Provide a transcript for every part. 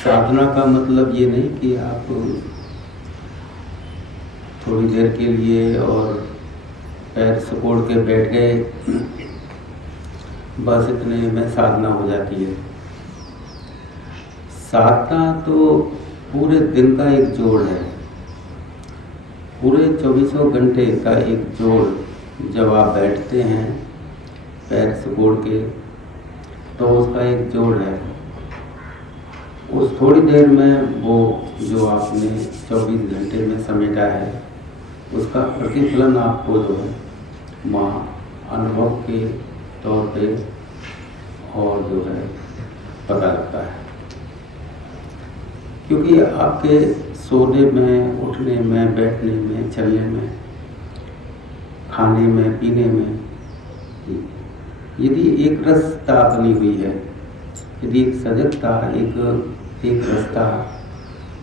साधना का मतलब ये नहीं कि आप थोड़ी देर के लिए और पैर सिकोड़ के बैठ गए, बस इतने में साधना हो जाती है। साधना तो पूरे दिन का एक जोड़ है, पूरे 24 घंटे का एक जोड़। जब आप बैठते हैं पैर सिकोड़ के तो उसका एक जोड़ है। उस थोड़ी देर में वो जो आपने 24 घंटे में समेटा है उसका प्रतिफलन आपको जो है वहाँ अनुभव के तौर पे और जो है पता लगता है। क्योंकि आपके सोने में, उठने में, बैठने में, चलने में, खाने में, पीने में यदि एक रसता बनी हुई है, यदि एक सजगता, एक रसता,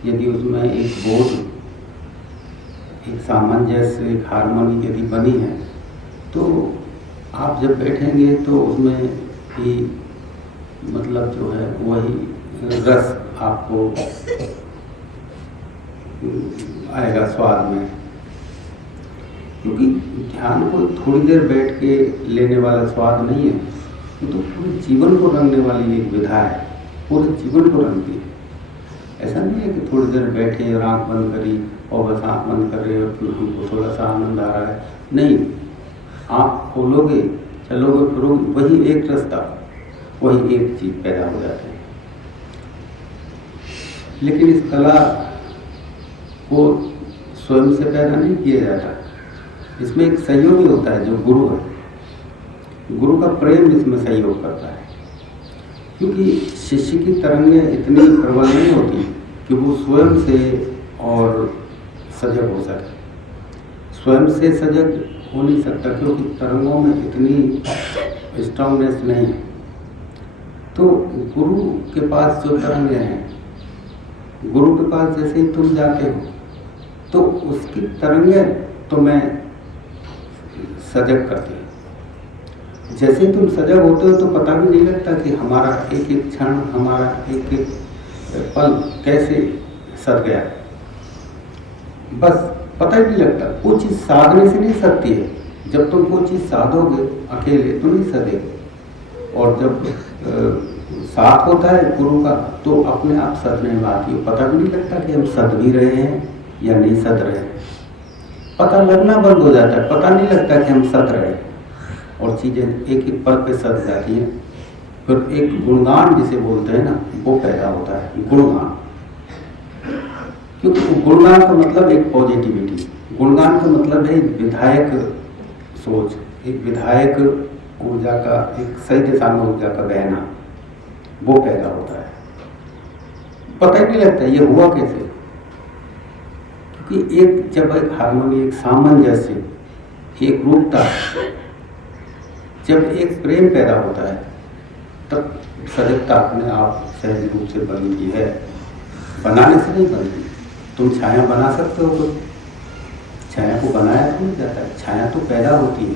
यदि उसमें एक बोध, एक सामंजस्य, एक हारमोनी यदि बनी है, तो आप जब बैठेंगे तो उसमें ही मतलब जो है वही रस आपको आएगा स्वाद में। क्योंकि ध्यान को थोड़ी देर बैठ के लेने वाला स्वाद नहीं है, वो तो पूरे जीवन को रंगने वाली एक विधा है, पूरे जीवन को रंगती है। ऐसा नहीं है कि थोड़ी देर बैठे और आँख बंद करी और बस आँख बंद कर रहे हो तो हमको थोड़ा सा आनंद आ रहा है। नहीं, आँख खोलोगे, चलोगे, फिरोगे, वही एक रास्ता, वही एक चीज पैदा हो जाती है। लेकिन इस कला को स्वयं से पैदा नहीं किया जाता, इसमें एक सहयोगी होता है जो गुरु है। गुरु का प्रेम इसमें सहयोग करता है। क्योंकि शिष्य की तरंगें इतनी प्रबल नहीं होती कि वो स्वयं से और सजग हो सके। स्वयं से सजग हो नहीं सकता क्योंकि तरंगों में इतनी स्ट्रांगनेस नहीं है। तो गुरु के पास जो तरंगें हैं, गुरु के पास जैसे ही तुम जाते हो तो उसकी तरंगें तुम्हें सजग करती है। जैसे ही तुम सजग होते हो तो पता भी नहीं लगता कि हमारा एक एक क्षण, हमारा एक एक पल कैसे सद गया। बस पता ही नहीं लगता। कोई चीज़ साधने से नहीं सदती है। जब तुम कोई चीज़ साधोगे अकेले तो नहीं सदेगी, और जब साथ होता है गुरु का तो अपने आप सदने में आती है। पता भी नहीं लगता कि हम सद भी रहे हैं या नहीं सद रहे हैं। पता लगना बंद हो जाता है, पता नहीं लगता कि हम सद रहे हैं और चीज़ें एक एक पल पे सद जाती हैं। फिर एक गुणगान जिसे बोलते हैं ना, वो पैदा होता है, गुणगान। क्योंकि गुणगान का मतलब एक पॉजिटिविटी, गुणगान का मतलब है एक विधायक सोच, एक विधायक ऊर्जा का, एक सही दिशा में ऊर्जा का बहना, वो पैदा होता है। पता ही नहीं लगता ये हुआ कैसे। क्योंकि एक जब एक हार्मोनी, एक सामंजस्य, एक रूपता, जब एक प्रेम पैदा होता है तब सजगता अपने आप सहज रूप से बनती है। बनाने से नहीं बनती। तुम छाया बना सकते हो तो छाया को बनाया तो नहीं जाता है, छाया तो पैदा होती है।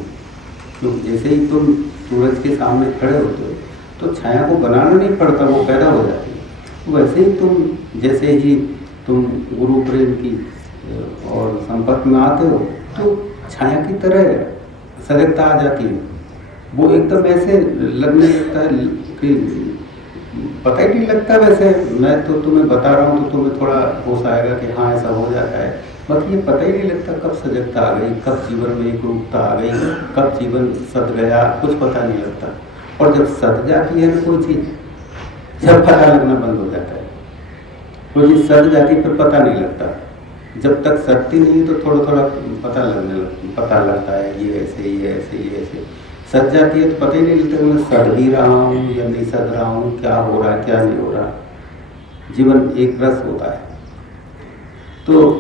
क्योंकि जैसे ही तुम सूरज के सामने खड़े होते हो तो छाया को बनाना नहीं पड़ता, वो पैदा हो जाती है। वैसे ही तुम जैसे ही तुम गुरु प्रेम की और संपर्क में आते हो तो छाया की तरह सजगता आ जाती है। वो एकदम ऐसे लगने लगता है कि पता ही नहीं लगता। वैसे मैं तो तुम्हें बता रहा हूँ तो तुम्हें थोड़ा होश आएगा कि हाँ ऐसा हो जाता है, बाकी ये पता ही नहीं लगता कब सजगता आ गई, कब जीवन में एक रूपता आ गई, कब जीवन सद गया, कुछ पता नहीं लगता। और जब सद जाती है कोई चीज़, जब पता लगना बंद हो जाता है। कोई चीज़ सद जाती है फिर पता नहीं लगता। जब तक सदती नहीं तो थोड़ा थोड़ा पता लगता है, ये ऐसे, ये ऐसे, ये ऐसे। सद जाती है तो पता ही नहीं लगता मैं सद भी रहा हूँ या नहीं सद रहा हूँ, क्या हो रहा है, क्या नहीं हो रहा। जीवन एक रस होता है। तो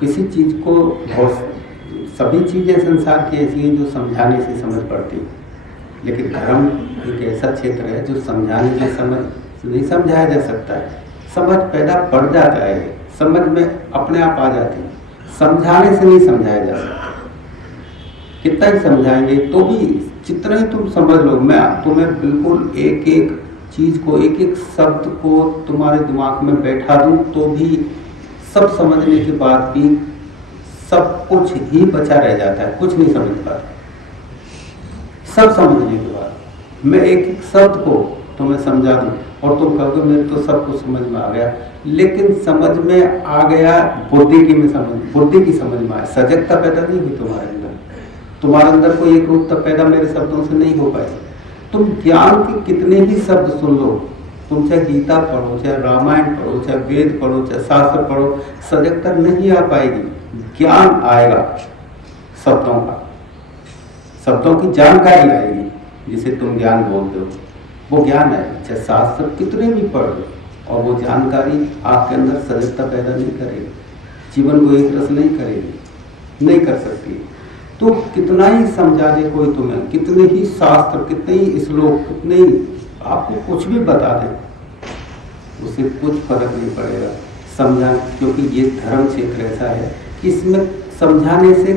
किसी चीज़ को बहुत, सभी चीज़ें संसार की ऐसी हैं जो समझाने से समझ पड़ती है, लेकिन धर्म एक ऐसा क्षेत्र है जो समझाने से समझ नहीं समझाया जा सकता है। समझ पैदा पड़ जाता है, समझ में अपने आप आ जाती है, समझाने से नहीं समझाया जा सकता। कितना ही समझाएंगे तो भी जितना ही तुम समझ लो, मैं तुम्हें बिल्कुल एक एक चीज को, एक एक शब्द को तुम्हारे दिमाग में बैठा दूं तो भी सब समझने के बाद भी सब कुछ ही बचा रह जाता है, कुछ नहीं समझ पाता। सब समझने के बाद मैं एक एक शब्द को तुम्हें समझा दूं और तुम कहोगे मेरे तो सब कुछ समझ में आ गया, लेकिन समझ में आ गया बुद्धि की समझ में आया, सजगता पैदा नहीं हुई तुम्हारे अंदर। तुम्हारे अंदर कोई एक रूपता पैदा मेरे शब्दों से नहीं हो पाई। तुम ज्ञान के कितने ही शब्द सुन लो, तुम चाहे गीता पढ़ो, चाहे रामायण पढ़ो, चाहे वेद पढ़ो, चाहे शास्त्र पढ़ो, सजगता नहीं आ पाएगी। ज्ञान आएगा शब्दों का, शब्दों की जानकारी आएगी, जिसे तुम ज्ञान बोलते हो, वो ज्ञान है। चाहे शास्त्र कितने भी पढ़ लो और वो जानकारी आपके अंदर सजगता पैदा नहीं करेगी, जीवन को एक रस नहीं करेगी, नहीं कर सकती। तो कितना ही समझा दे कोई तुम्हें, कितने ही शास्त्र, कितने ही श्लोक, कितने ही आपको कुछ भी बता दे, उससे कुछ फर्क नहीं पड़ेगा समझा, क्योंकि ये धर्म क्षेत्र ऐसा है कि इसमें समझाने से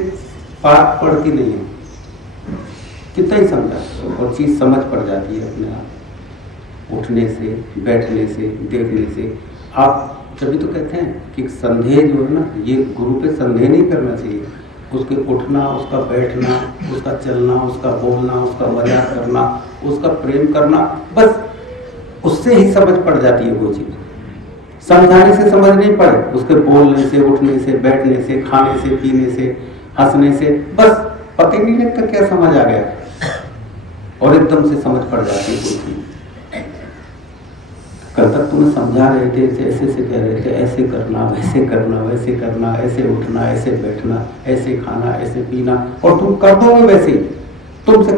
पाठ पढ़ती नहीं है। कितना ही समझा और चीज समझ पड़ जाती है अपने आप, उठने से, बैठने से, देखने से। आप तभी तो कहते हैं कि संदेह जो है ना, ये गुरु पे संदेह नहीं करना चाहिए। उसके उठना, उसका बैठना, उसका चलना, उसका बोलना, उसका मजाक करना, उसका प्रेम करना, बस उससे ही समझ पड़ जाती है वो चीज। समझाने से समझ नहीं पड़े, उसके बोलने से, उठने से, बैठने से, खाने से, पीने से, हंसने से, बस पता ही नहीं लगता क्या समझ आ गया और एकदम से समझ पड़ जाती है कोई चीज। कल तक तुम्हें समझा रहे थे, ऐसे ऐसे कह रहे थे, ऐसे करना, वैसे करना, वैसे करना, ऐसे उठना, ऐसे बैठना, ऐसे खाना, ऐसे पीना, और तुम कर दोगे वैसे ही। तुमसे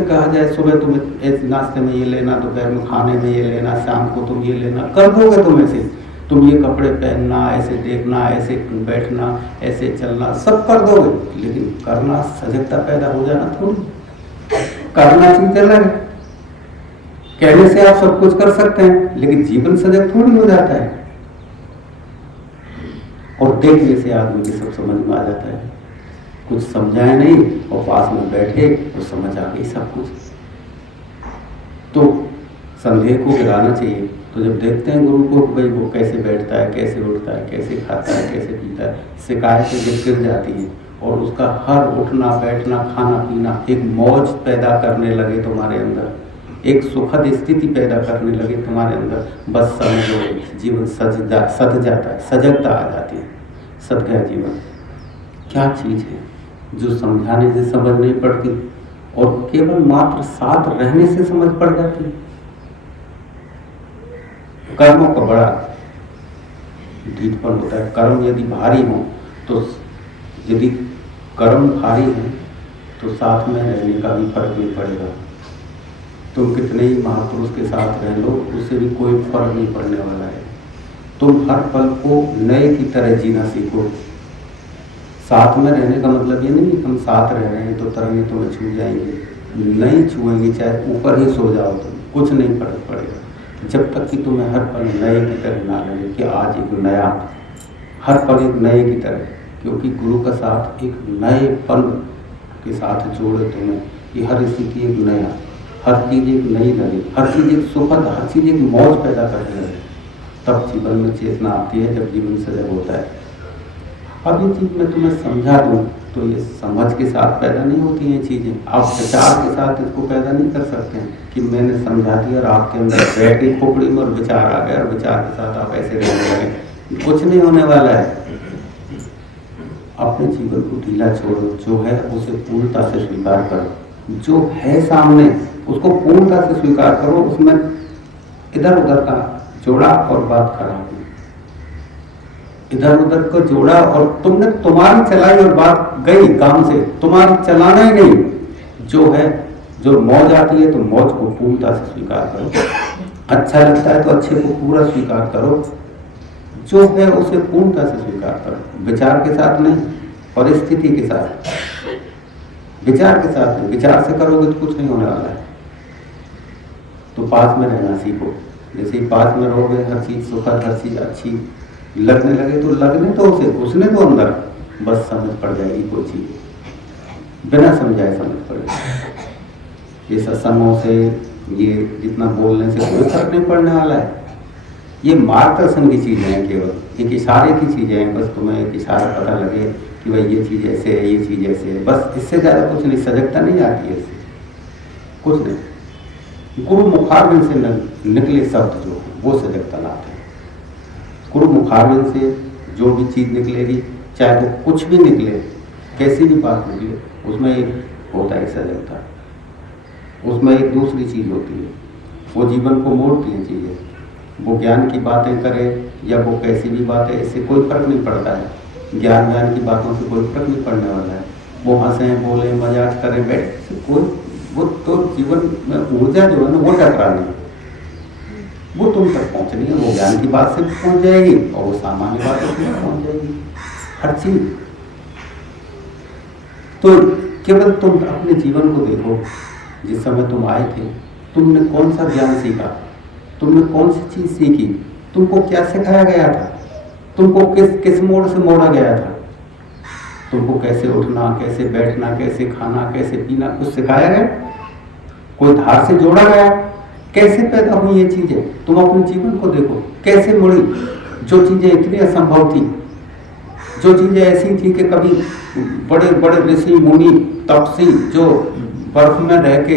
कहा जाए सुबह तुम्हें नाश्ते में ये लेना, दोपहर में खाने में ये लेना, शाम को तुम ये लेना, कर दोगे तुम ऐसे। तुम ये कपड़े पहनना, ऐसे देखना, ऐसे बैठना, ऐसे चलना, सब कर दोगे, लेकिन करना, सजगता पैदा हो जाना थोड़ी। करना चीज अलग है, कहने से आप सब कुछ कर सकते हैं, लेकिन जीवन सजग थोड़ी हो जाता है। और देखने से आदमी की सब समझ में आ जाता है, कुछ समझाए नहीं और पास में बैठे तो समझ आ गई सब कुछ। तो संदेह को गिराना चाहिए। तो जब देखते हैं गुरु को भाई वो कैसे बैठता है, कैसे उठता है, कैसे खाता है, कैसे पीता है, शिकायतें जब गिर जाती हैं और उसका हर उठना, बैठना, खाना पीना एक मौज पैदा करने लगे तुम्हारे अंदर, एक सुखद स्थिति पैदा करने लगे तुम्हारे अंदर, बस समझ लो जीवन सज जाता है, सजगता आ जाती है, सज गया जीवन। क्या चीज है जो समझाने से समझ नहीं पड़ती और केवल मात्र साथ रहने से समझ पड़ जाती है। कर्मों का बड़ा ढीठपन होता है। कर्म यदि भारी हो तो, यदि कर्म भारी है तो साथ में रहने का भी फर्क नहीं पड़ेगा। तुम कितने ही महापुरुष के साथ रह लो, उससे भी कोई फर्क नहीं पड़ने वाला है। तुम हर पल को नए की तरह जीना सीखो। साथ में रहने का मतलब ये नहीं हम साथ रह रहे हैं तो तरंगे तुम्हें छू जाएंगे, नहीं छुएंगे, चाहे ऊपर ही सो जाओ तुम, कुछ नहीं फर्क पड़ेगा जब तक कि तुम्हें हर पल नए की तरह ना लगे कि आज एक नया, हर पल एक नए की तरह। क्योंकि गुरु का साथ एक नए पल के साथ जोड़े तुम्हें कि हर स्थिति एक नया, हर चीज एक नई लगे, हर चीज एक सुखद, हर चीज एक मौज पैदा करने लगे। तब जीवन में चेतना आती है, जब जीवन सजग होता है। अब ये चीज मैं तुम्हें समझा दूं तो ये समझ के साथ पैदा नहीं होती हैं चीजें। आप विचार के साथ इसको पैदा नहीं कर सकते हैं कि मैंने समझा दिया और आपके अंदर बैठ गई खोपड़ी में और विचार आ गया और विचार के साथ आप ऐसे रहने लगे। कुछ नहीं होने वाला है। अपने जीवन को ढीला छोड़ो, जो है उसे पूर्णता से स्वीकार करो, जो है सामने उसको पूर्णता से स्वीकार करो, उसमें इधर उधर का जोड़ा और बात खराब, इधर उधर को जोड़ा और तुमने तुम्हारी चलाई और बात गई काम से, तुम्हारी चलाना ही नहीं। जो है, जो मौज आती है तो मौज को पूर्णता से स्वीकार करो, अच्छा लगता है तो अच्छे को पूरा स्वीकार करो, जो है उसे पूर्णता से स्वीकार करो। विचार के साथ नहीं, परिस्थिति के साथ, विचार के साथ नहीं। विचार से करोगे तो कुछ नहीं होने वाला है। तो पास में रहना सीखो। जैसे ही पास में रहोगे हर चीज सुखद, हर चीज अच्छी लगने लगे तो लगने तो उसे घुसने तो अंदर, बस समझ पड़ जाएगी कोई चीज, बिना समझाए समझ पड़ेगी। ये सत्संगों से, ये जितना बोलने से कोई फर्क नहीं पड़ने वाला है। ये मार्गदर्शन की चीज़ें हैं, केवल एक इशारे की चीज़ें हैं। बस तुम्हें एक इशारा पता लगे कि भाई ये चीज़ ऐसे है, ये चीज़ ऐसे है, बस इससे ज़्यादा कुछ नहीं। सजगता नहीं आती है इससे, कुछ नहीं। गुरु मुखारबिंद से निकले शब्द जो है वो सजगता लाते हैं। गुरु मुखारबिंद से जो भी चीज़ निकलेगी, चाहे वो कुछ भी निकले, कैसी भी बात निकले, उसमें एक होता है सजगता, उसमें एक दूसरी चीज़ होती है, वो जीवन को मोड़ती है चीज़ें। वो ज्ञान की बातें करे या वो कैसी भी बातें, इससे कोई फर्क नहीं पड़ता है। ज्ञान की बातों से कोई फर्क नहीं पड़ने वाला है। वो हंसें, बोले, मजाक करें, बैठे, कोई वो तो जीवन में ऊर्जा जो है ना वो टकरानी है, वो तुम तक पहुँचनी है। वो ज्ञान की बात से पहुँच जाएगी और वो सामान्य बातों से पहुँच जाएगी, हर चीज़। तो केवल तुम अपने जीवन को देखो, जिस समय तुम आए थे तुमने कौन सा ज्ञान सीखा, तुमने कौन सी चीज़ सीखी, तुमको क्या सिखाया गया था, तुमको किस मोड़ से मोड़ा गया था, तुमको कैसे उठना, कैसे बैठना, कैसे खाना, कैसे पीना, कुछ सिखाया गया? कोई धार से जोड़ा गया? कैसे पैदा हुई ये चीज़ें? तुम अपने जीवन को देखो कैसे मुड़ी। जो चीज़ें इतनी असंभव थी, जो चीज़ें ऐसी थी कि कभी बड़े बड़े ऋषि मुनि तपसी जो बर्फ में रह के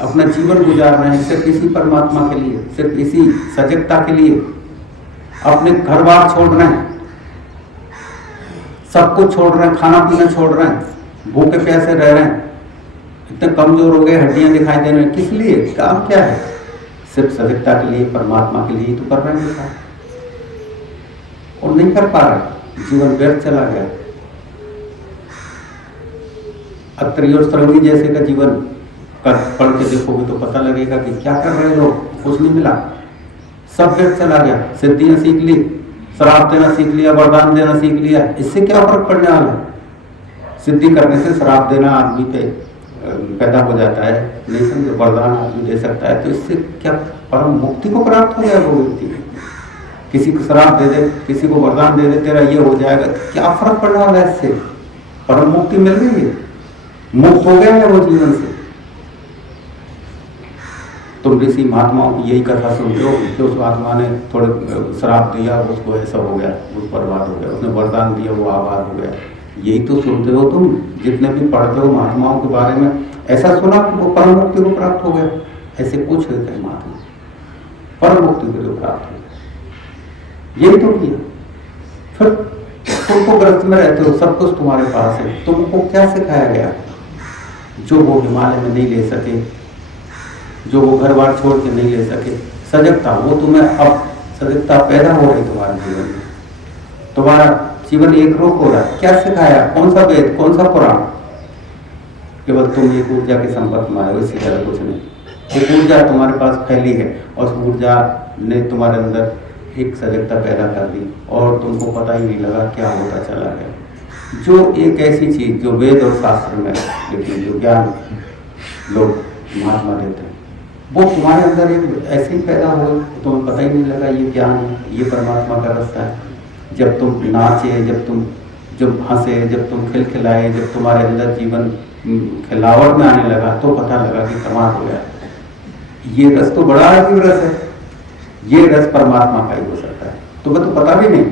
अपना जीवन गुजार रहे हैं सिर्फ इसी परमात्मा के लिए, सिर्फ इसी सजगता के लिए, अपने घर बार छोड़ रहे हैं, सब कुछ छोड़ रहे हैं, खाना पीना छोड़ रहे हैं, भूखे प्यासे रह रहे हैं, इतने कमजोर हो गए, हड्डियां दिखाई दे रही हैं। किस लिए? काम क्या है? सिर्फ सजगता के लिए, परमात्मा के लिए ही तो कर रहे हैं, और नहीं कर पा रहे, जीवन व्यर्थ चला गया। अत्रि और सरंगी जैसे का जीवन पढ़ के देखोगे तो पता लगेगा कि क्या कर रहे लोग, कुछ नहीं मिला, सब व्यर्थ चला गया। सिद्धियां सीख ली, श्राप देना सीख लिया, वरदान देना सीख लिया, इससे क्या फर्क पड़ने वाला है? सिद्धि करने से श्राप देना आदमी पे पैदा हो जाता है, नहीं समझे, वरदान आदमी दे सकता है, तो इससे क्या परम मुक्ति को प्राप्त हो जाएगा वो व्यक्ति? किसी को श्राप दे दे, किसी को वरदान दे दे, तेरा ये हो जाएगा, क्या फर्क पड़ने वाला है इससे? परम मुक्ति मिल गई है, मुक्त हो गया है वो जीवन से। तुम ऋषि महात्माओं की यही कथा सुनते हो कि उस महात्मा ने थोड़े श्राप दिया, उसको ऐसा हो गया, उस बर्बाद हो गया, उसने वरदान दिया, वो आबाद हो गया। यही तो सुनते हो तुम, जितने भी पढ़ते हो महात्माओं के बारे में, ऐसा सुना कि वो परम मुक्ति को प्राप्त हो गया। ऐसे कुछ होते हैं महात्मा, परम मुक्ति को प्राप्त हो गया, यही तो किया। फिर तुम तो ग्रस्त में रहते हो, सब कुछ तुम्हारे पास है, तुमको क्या सिखाया गया जो वो हिमालय में नहीं ले सके, जो वो घर बार छोड़ के नहीं ले सके? सजगता, वो तुम्हें अब सजगता पैदा हो रही तुम्हारे जीवन में, तुम्हारा जीवन एक रूप हो रहा है। क्या सिखाया? कौन सा वेद, कौन सा पुराण? केवल तुम एक ऊर्जा के संपर्क में आए हो, इससे ज्यादा कुछ नहीं। एक ऊर्जा तुम्हारे पास फैली है और उस ऊर्जा ने तुम्हारे अंदर एक सजगता पैदा कर दी और तुमको पता ही नहीं लगा क्या होता चला गया। जो एक ऐसी चीज जो वेद और शास्त्र में, लेकिन जो ज्ञान लोग महात्मा देते हैं, वो तुम्हारे अंदर एक ऐसे ही पैदा हो, तुम्हें पता ही नहीं लगा ये ज्ञान है, ये परमात्मा का रास्ता है। जब तुम नाचे, जब हंसे, जब तुम खिलखिलाए, जब तुम्हारे अंदर जीवन खिलावट में आने लगा, तो पता लगा कि कमाल हो गया, ये रस तो बड़ा अजीब रस है, ये रस परमात्मा का ही हो सकता है। तुम्हें तो पता भी नहीं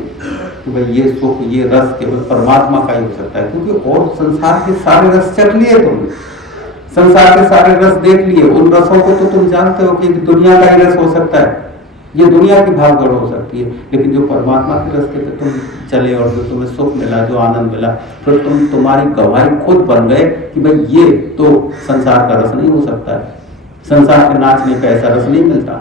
कि भाई ये सुख, ये रस केवल परमात्मा का ही हो सकता है, क्योंकि और संसार के सारे रस चख लिए तुमने, संसार के सारे रस देख लिए। उन रसों को तो तुम जानते हो कि दुनिया का ही रस हो सकता है, ये दुनिया की भागदौड़ हो सकती है, लेकिन जो परमात्मा के रास्ते पे तुम चले और जो तुम्हें सुख मिला, जो आनंद मिला, फिर तुम्हारी गवाही खुद बन गए कि भाई ये तो संसार का रस नहीं हो सकता है, संसार के नाचने का ऐसा रस नहीं मिलता,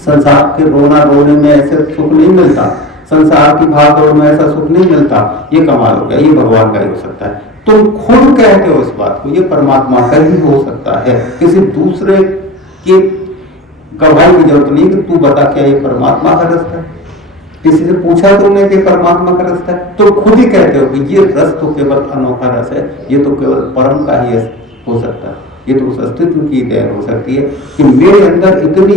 संसार के रोना रोने में ऐसे सुख नहीं मिलता, संसार की भागदौड़ में ऐसा सुख नहीं मिलता, ये कमाल हो गया, ये भगवान का ही हो सकता है। तुम खुद कहते हो इस बात को, ये परमात्मा का ही हो सकता है, किसी दूसरे के गवाही की जरूरत नहीं कि तू बता क्या ये परमात्मा का रास्ता है। किसी से पूछा तुमने कि परमात्मा का रास्ता है, तो खुद ही कहते हो कि ये रस तो केवल अनोखा रस है, ये तो केवल परम का ही हो सकता है, ये तो उस अस्तित्व की देन हो सकती है कि मेरे अंदर इतनी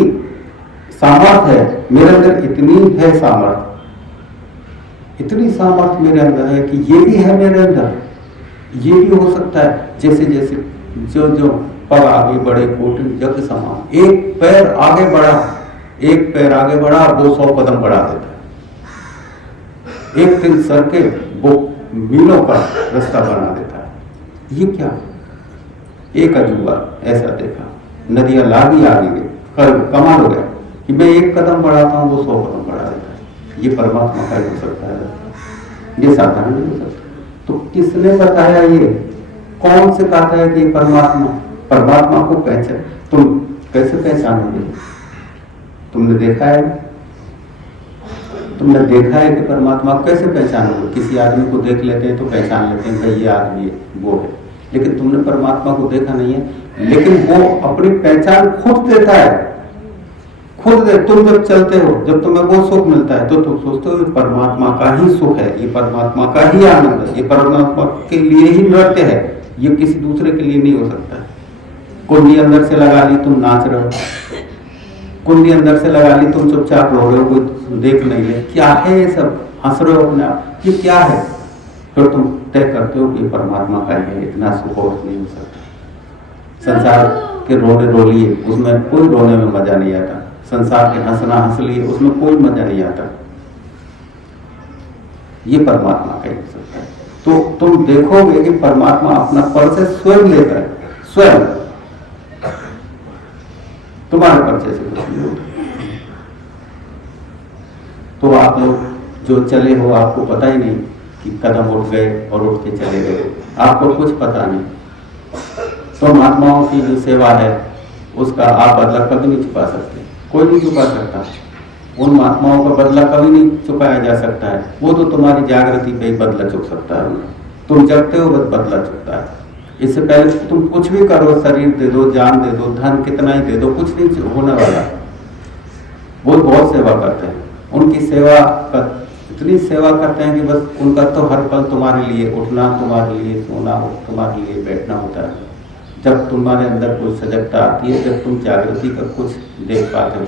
सामर्थ्य है, मेरे अंदर इतनी है सामर्थ्य, इतनी सामर्थ्य मेरे अंदर है कि ये भी है मेरे अंदर, ये भी हो सकता है। जैसे जैसे जो जो पग आगे बढ़े कोटि जग समान। एक पैर आगे बढ़ा वो 100 कदम बढ़ा देता है। एक दिन सर के वो मीलों का रास्ता बना देता है। ये क्या? एक अजूबा ऐसा देखा, नदियां लागी आगे गई, कमाल हो गया कि मैं 1 कदम बढ़ाता हूं वो 100 कदम बढ़ा देता है। ये परमात्मा का ही हो सकता है, ये साधारण नहीं हो सकता। तो किसने बताया? ये कौन से कहता है कि परमात्मा को पहचान? तुम कैसे पहचानोगे? तुमने देखा है कि परमात्मा कैसे पहचानोगे? किसी आदमी को देख लेते हैं तो पहचान लेते हैं भाई ये आदमी है, वो है, लेकिन तुमने परमात्मा को देखा नहीं है। लेकिन वो अपनी पहचान खुद देता है, खुद दे। तुम जब चलते हो, जब तुम्हें वो सुख मिलता है तो तुम सोचते हो ये परमात्मा का ही सुख है, ये परमात्मा का ही आनंद है, ये परमात्मा के लिए ही नृत्य है, ये किसी दूसरे के लिए नहीं हो सकता है। कुंडी अंदर से लगा ली, तुम नाच रहे हो, कुंडी अंदर से लगा ली, तुम चुपचाप रो रहे हो, कोई देख नहीं ले, क्या है ये सब? हंस रहे हो अपने आप, ये क्या है? फिर तुम तय करते हो कि परमात्मा का है, इतना सुख और नहीं हो सकता। संसार के रोने रो लिए, उसमें कोई रोने में मजा नहीं आता। संसार के हंसना हंस लिए, उसमें कोई मजा नहीं आता। ये परमात्मा का ही हो सकता है। तो तुम देखोगे कि परमात्मा अपना परिचय स्वयं लेता है, स्वयं, तुम्हारे परिचय से कुछ नहीं होता। तो आप लोग जो चले हो, आपको पता ही नहीं कि कदम उठ गए और उठ के चले गए, आपको कुछ पता नहीं। तो महात्माओं की जो सेवा है उसका आप बदला कभी नहीं चुका सकते, कोई नहीं चुका सकता। उन महात्माओं का बदला कभी नहीं चुकाया जा सकता है। वो तो तुम्हारी जागृति पे ही बदला चुक सकता है। तुम जगते हो बस बदला चुकता है। इससे पहले तुम कुछ भी करो, शरीर दे दो, जान दे दो, धन कितना ही दे दो, कुछ नहीं होने वाला। वो बहुत सेवा करते हैं, उनकी सेवा इतनी सेवा करते हैं कि बस उनका तो हर पल तुम्हारे लिए उठना, तुम्हारे लिए सोना, तुम्हारे लिए बैठना होता है। जब तुम्हारे अंदर कोई सजगता आती है, जब तुम जागृति का कुछ देख पाते हो,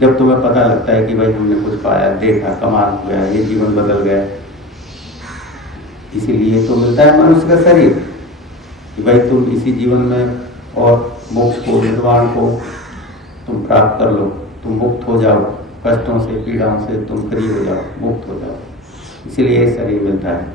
जब तुम्हें पता लगता है कि भाई हमने कुछ पाया, देखा, कमाल हो गया, ये जीवन बदल गया। इसीलिए तो मिलता है मनुष्य का शरीर कि भाई तुम इसी जीवन में और मोक्ष को, निर्वाण को तुम प्राप्त कर लो, तुम मुक्त हो जाओ, कष्टों से, पीड़ाओं से तुम फ्री हो जाओ, मुक्त हो जाओ। इसीलिए शरीर मिलता है।